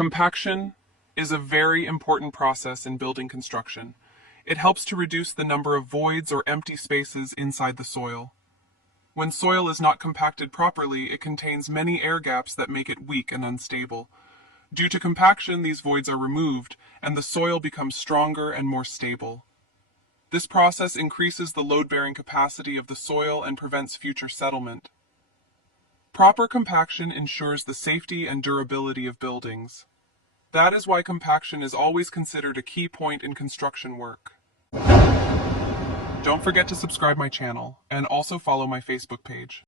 Compaction is a very important process in building construction. It helps to reduce the number of voids or empty spaces inside the soil. When soil is not compacted properly, it contains many air gaps that make it weak and unstable. Due to compaction, these voids are removed, and the soil becomes stronger and more stable. This process increases the load-bearing capacity of the soil and prevents future settlement. Proper compaction ensures the safety and durability of buildings. That is why compaction is always considered a key point in construction work. Don't forget to subscribe my channel and also follow my Facebook page.